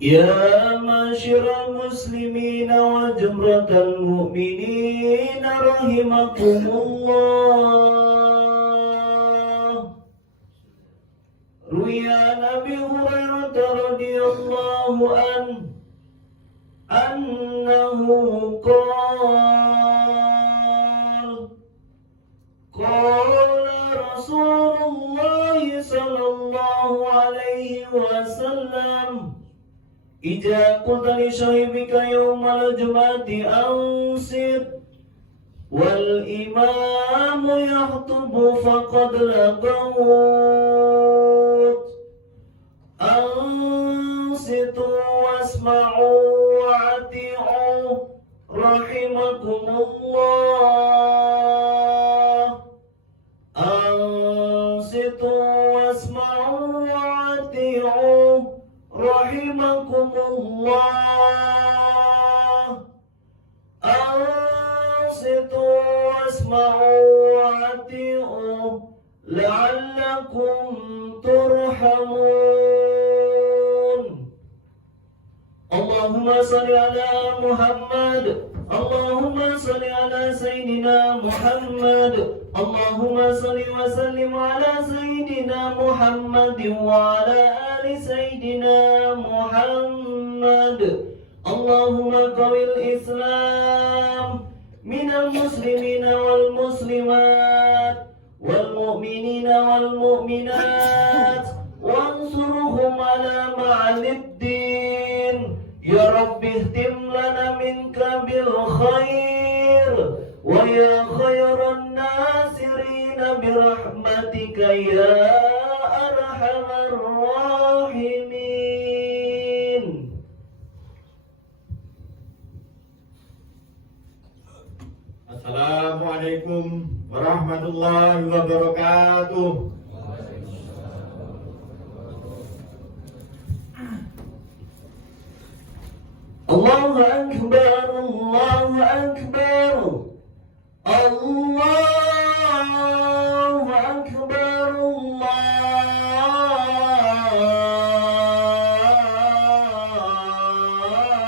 يا معشر المسلمين وجمرة المؤمنين رحمكم الله. روي عن أبي هريرة رضي الله عنه أنه قال رسول الله صلى الله عليه وسلم: إذا قلت لصاحبك يوم الجمعة أنصت والإمام يخطب فقد لغوت. أنصتوا واسمعوا وأطيعوا رحمكم الله. أنصتوا واسمعوا وأطيعوا رحمكم الله. أنصتوا واسمعوا وأطيعوا لعلكم ترحمون. اللهم صل على محمد. اللهم صل على سيدنا محمد. اللهم صل وسلم على سيدنا محمد وعلى آل سيدنا محمد. اللهم قوي الإسلام من المسلمين والمسلمات والمؤمنين والمؤمنات وانصرهم على معالي الدين. يا رب اهتم لنا منك بالخير ويا خير الناصرين برحمتك يا أرحم الراحمين. Assalamualaikum warahmatullahi wabarakatuh. الله أكبر الله أكبر الله أكبر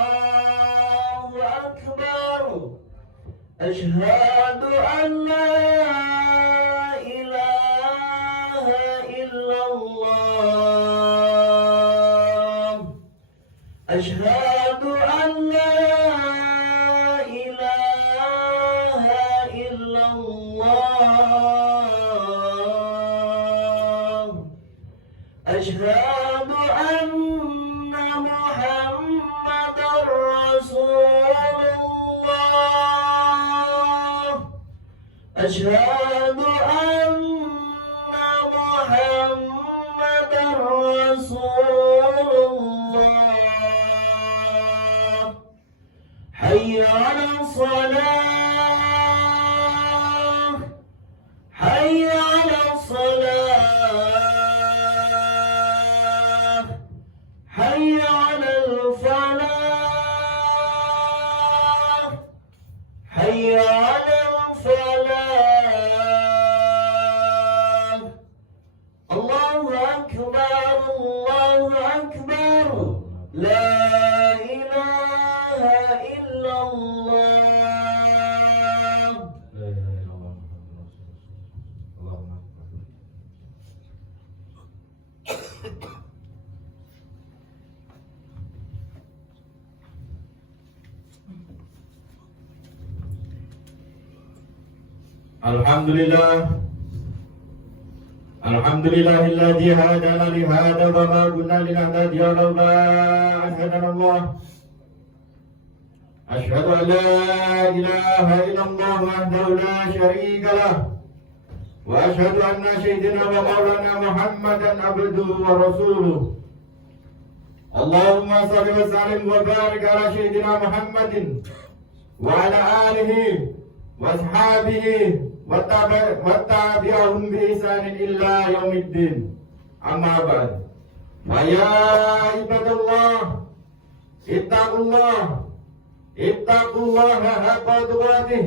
الله أكبر. أشهد أن لا إله إلا الله. أشهد أن لا إله إلا الله. أشهد أن محمدا رسول الله. أشهد أن محمدا رسول الله. حي على الصلاة. حي على الصلاة. حي على الفلاح. حي على الفلاح. الله أكبر الله أكبر. لا إله إلا الله. Alhamdulillahilladzi hadana li hadza wa ma kunna linahtadiya laula an hadana Allah. Asyhadu an la ilaha illallah wahdahu la syarika lah wa asyhadu anna sayyidina wa maulana Muhammadan abduhu wa rasuluh. Allahumma shalli wa sallim wa barik ala sayyidina Muhammadin wa ala alihi wa ashabihi wattabi'ahum bi ihsanin illa yaumiddin. Amma ba'd. Wa ya ibadallah ittaqullaha haqqa tuqatih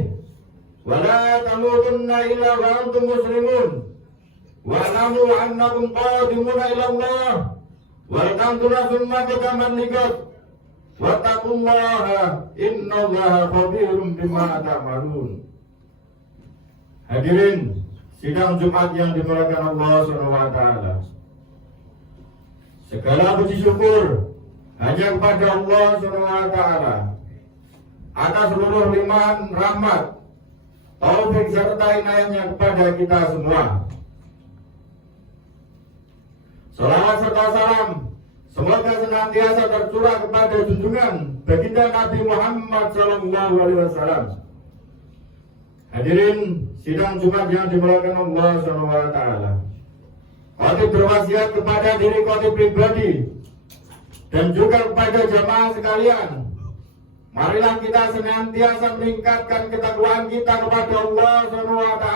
wa la tamutunna illa wa antum muslimun wa alamu annakum qadimuna ila Allah Wal tanzur nafsun ma qaddamat lighad. Wattaqullaha innallaha khabirum bima ta'malun. Hadirin sidang Jumat yang dimuliakan Allah Subhanahu wa taala. Segala puji syukur hanya kepada Allah Subhanahu wa taala atas seluruh limpahan rahmat, taufik serta inayahnya kepada kita semua. Salawat serta salam semoga senantiasa tercurah kepada junjungan baginda Nabi Muhammad SAW. Hadirin sidang Jumat yang dimuliakan Allah SWT. Khatib berwasiat kepada diri khatib pribadi dan juga kepada jamaah sekalian. Marilah kita senantiasa meningkatkan ketakwaan kita kepada Allah SWT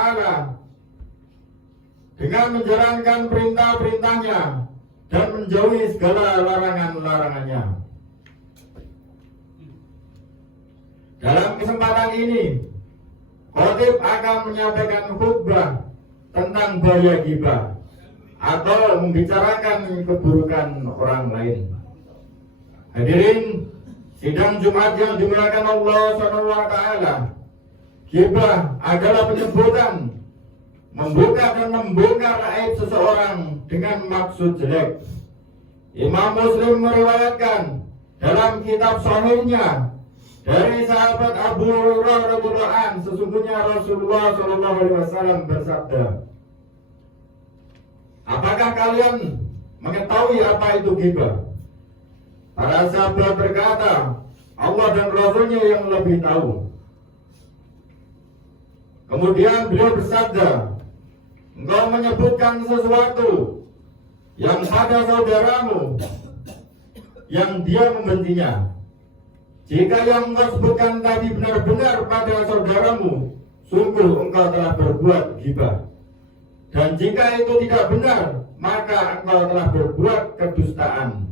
dengan menjalankan perintah-perintahnya dan menjauhi segala larangan-larangannya. Dalam kesempatan ini, khatib akan menyampaikan khutbah tentang bahaya ghibah atau membicarakan keburukan orang lain. Hadirin sidang Jumat yang dimuliakan Allah SWT, ghibah adalah penyebutan, membuka dan membongkar aib seseorang dengan maksud jelek. Imam Muslim meriwayatkan dalam kitab sahihnya dari sahabat Abu Hurairah radhiyallahu anhu, sesungguhnya Rasulullah SAW bersabda, apakah kalian mengetahui apa itu ghibah? Para sahabat berkata, Allah dan Rasulnya yang lebih tahu. Kemudian beliau bersabda, engkau menyebutkan sesuatu yang pada saudaramu yang dia membencinya. Jika yang engkau sebutkan tadi benar-benar pada saudaramu, sungguh engkau telah berbuat ghibah. Dan jika itu tidak benar, maka engkau telah berbuat kedustaan.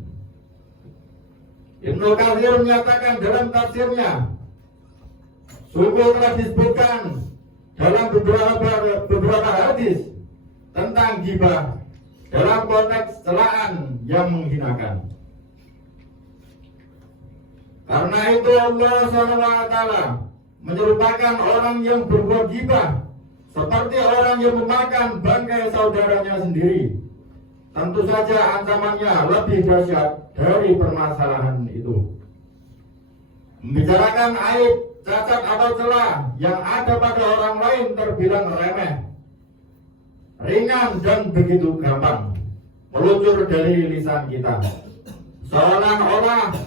Ibnu Katsir menyatakan dalam tafsirnya, sungguh telah disebutkan dalam beberapa hadis tentang ghibah dalam konteks celaan yang menghinakan. Karena itu Allah SWT menyerupakan orang yang berbuat ghibah seperti orang yang memakan bangkai saudaranya sendiri. Tentu saja ancamannya lebih dahsyat dari permasalahan itu. Membicarakan aib, cacat atau celah yang ada pada orang lain terbilang remeh, ringan dan begitu gampang meluncur dari lisan kita. Seolah-olah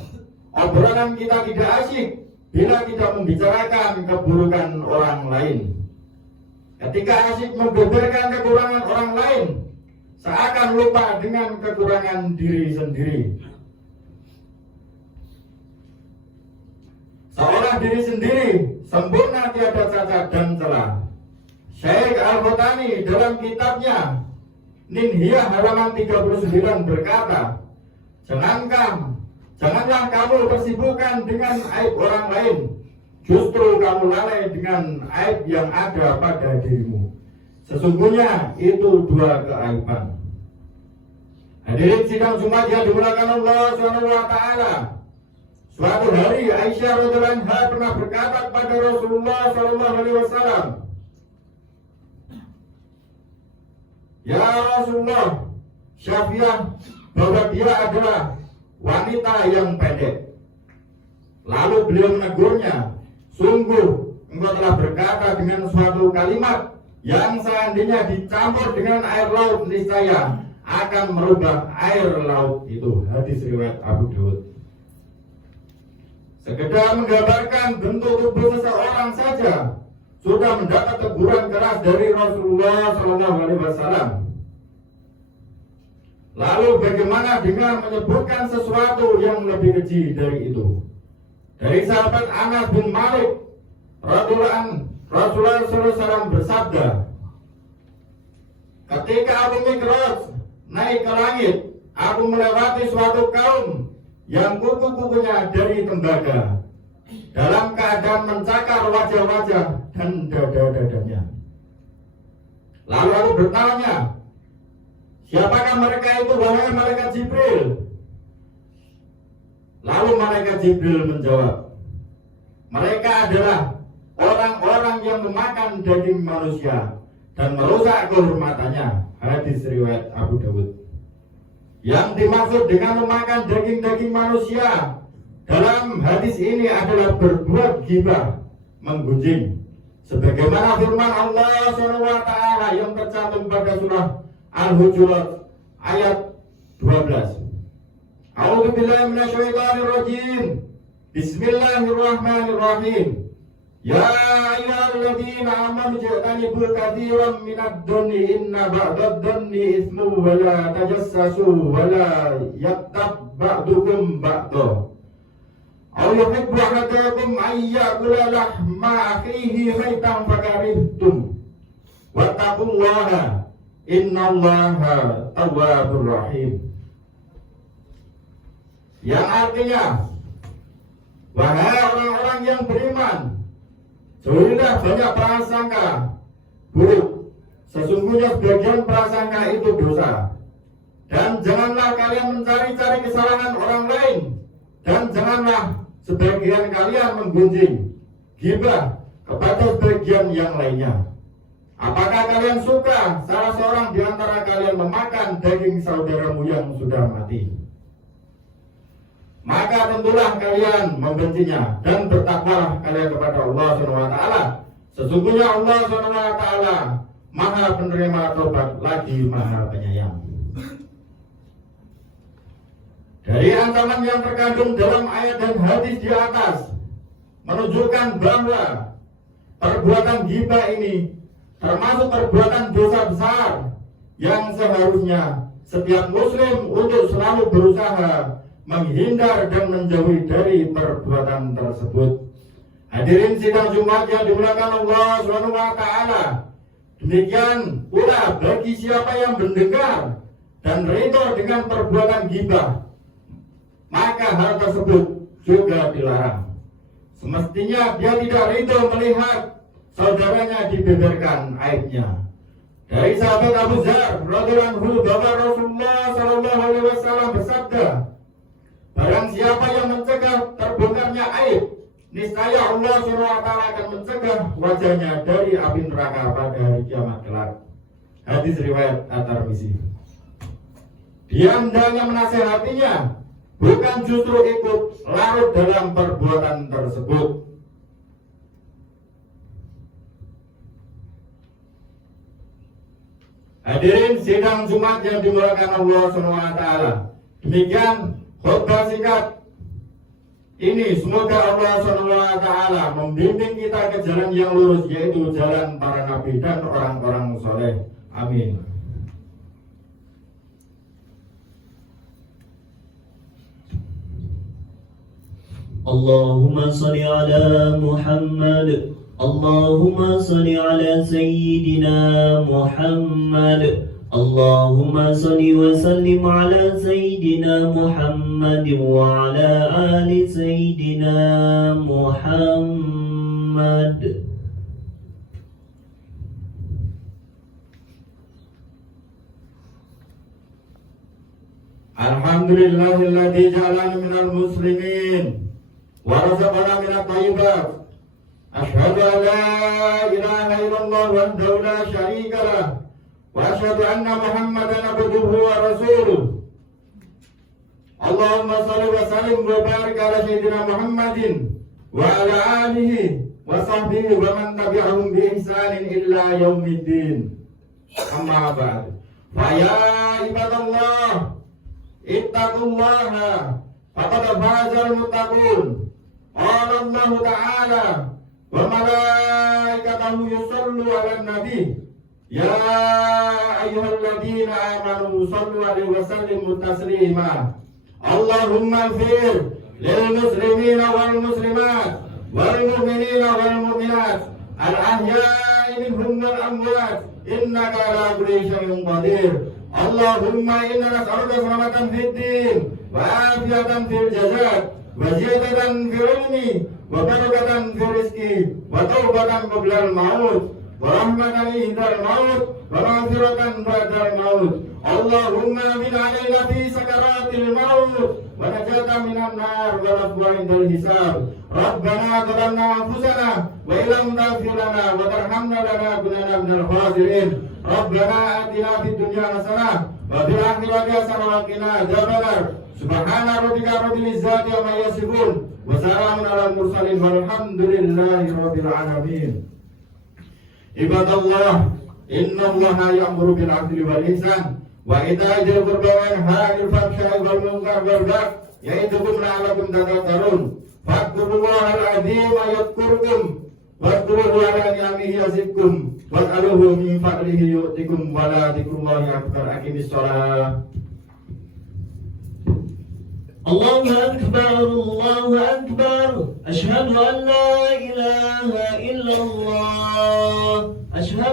obrolan kita tidak asyik bila tidak membicarakan keburukan orang lain. Ketika asyik membeberkan kekurangan orang lain, seakan lupa dengan kekurangan diri sendiri. Seolah diri sendiri sempurna, tiada cacat dan celah. Syekh Al-Botani dalam kitabnya Ninhiyah halaman 39 berkata, janganlah kamu bersibukkan dengan aib orang lain, justru kamu lalai dengan aib yang ada pada dirimu. Sesungguhnya itu dua keaiban. Hadirin sidang Jumat yang dimuliakan Allah SWT. Suatu hari Aisyah radhiyallahu anha pernah berkata kepada Rasulullah SAW, ya Rasulullah, Syafi'ah bahwa dia adalah wanita yang pendek. Lalu beliau menegurnya, sungguh engkau telah berkata dengan suatu kalimat yang seandainya dicampur dengan air laut niscaya akan merubah air laut itu. Hadis riwayat Abu Daud. Sekedar menggambarkan bentuk tubuh seseorang saja sudah mendapat teguran keras dari Rasulullah SAW. Lalu bagaimana dengan menyebutkan sesuatu yang lebih keji dari itu? Dari sahabat Anas bin Malik radhiyallahu anhu, Rasulullah SAW bersabda, ketika aku Mi'raj naik ke langit, aku melewati suatu kaum yang kuku-kukunya dari tembaga, dalam keadaan mencakar wajah-wajah dan dada-dadanya. Lalu aku bertanya, siapakah mereka itu? Wahai malaikat Jibril. Lalu malaikat Jibril menjawab, mereka adalah orang-orang yang memakan daging manusia dan merusak kehormatannya. Hadis riwayat Abu Dawud. Yang dimaksud dengan memakan daging-daging manusia dalam hadis ini adalah berbuat ghibah, menggunjing. Sebagaimana firman Allah SWT yang tercantum pada surah Al-Hujurat ayat 12. A'udzubillahi minasyaitonirrajim. Bismillahirrahmanirrahim. Ya ayyuhalladzina amanu ijtanibu katsiran minad dhanni inna ba'dad dhanni ismu wa la tajassasu wa la yattab ba'dukum ba'da. Aw yuhibbu ahadukum an ya'kula lahma akhihi maitan fakarihtum. Wattaqullaha innallaha tawwabur rahim. Yang artinya, wahai orang-orang yang beriman, jauhilah banyak prasangka buruk. Sesungguhnya sebagian prasangka itu dosa. Dan janganlah kalian mencari-cari kesalahan orang lain. Dan janganlah sebagian kalian menggunjing, ghibah kepada sebagian yang lainnya. Apakah kalian suka salah seorang di antara kalian memakan daging saudaramu yang sudah mati? Maka tentulah kalian membencinya dan bertakwalah kalian kepada Allah SWT. Sesungguhnya Allah SWT Maha penerima taubat lagi Maha penyayang. Dari ancaman yang terkandung dalam ayat dan hadis di atas menunjukkan bahwa perbuatan ghibah ini termasuk perbuatan dosa besar yang seharusnya setiap muslim untuk selalu berusaha menghindar dan menjauhi dari perbuatan tersebut. Hadirin sidang Jumat yang dimuliakan Allah SWT. Demikian pula bagi siapa yang mendengar dan ridho dengan perbuatan ghibah, maka hal tersebut juga dilarang. Semestinya dia tidak ridho melihat saudaranya dibeberkan aibnya. Dari sahabat Abu Dzar radhiyallahu anhu bahwa Rasulullah SAW bersabda, barang siapa yang mencegah terbongkarnya aib, niscaya Allah SWT akan mencegah wajahnya dari api neraka pada hari kiamat kelak. Hadis riwayat At-Tirmidzi. Dia hendaknya menasehatinya, bukan justru ikut larut dalam perbuatan tersebut. Hadirin sidang Jumat yang dimuliakan Allah SWT. Demikian khutbah singkat ini, semoga Allah SWT membimbing kita ke jalan yang lurus, yaitu jalan para nabi dan orang-orang soleh. Amin. Allahumma salli ala Muhammad. Allahumma salli ala Sayyidina Muhammad. Allahumma salli wa sallim ala Sayyidina Muhammad wa ala ali Sayyidina Muhammad. Alhamdulillahilladzi ja'alana minal muslimin wa razaqana minat thayyibat. Asyhadu an la ilaha illallah wahdahu la syarika lah. Wa asyhadu anna Muhammadan abduhu wa rasuluh. Allahumma shalli wa sallim wa barik ala sayyidina Muhammadin wa ala alihi wa sahbihi wa man tabi'ahum bi ihsanin illa yaumiddin. Amma ba'd. Fa ya ibadallah, ittaqullaha faqad fazal muttaqun. Qala Allah Ta'ala wa malaikatahu yusallu 'alan nabi ya ayyuhalladzina amanu sallu 'alaihi wa sallimu taslima. Allahumma ighfir lil muslimina wal muslimat wal mu'minina wal mu'minat al ahya'i minhum wal amwat innaka ala kulli syai'in qadir. Allahumma inna nas'aluka salamatan fid din wa afiyatan fil jasad wa ziyadatan fil ilmi wa barakatan fil rizqi wa taubatan qablal maut ورحمة عند الموت ومغفرة بعد الموت. اللهم من علينا في سكرات الموت ونجاة من النار والعفو عند الحساب. ربنا ظلمنا أنفسنا وإن لم تغفر لنا وترحمنا لنكونن من الخاسرين. ربنا آتنا في الدنيا حسنة وفي الآخرة حسنة وقنا عذاب النار. سبحان ربك رب العزة عما يصفون وسلام على المرسلين والحمد لله رب العالمين. Ibadallah, innallaha ya'muru bil 'adli wal ihsan wa ita'i dzil qurba wa yanha 'anil fahsya'i wal munkari wal baghi ya'idukum la'allakum tadhakkarun. Fadhkurullahal 'azima yadhkurkum wadhkuruhu 'ala ni'amihi yazidkum was'aluhu min fadlihi yu'tikum wa la dzikrullahi akbar. Aqimis shalah. Allahu Akbar, Allahu Akbar. Asyhadu an la ilaha illallah. Asyhadu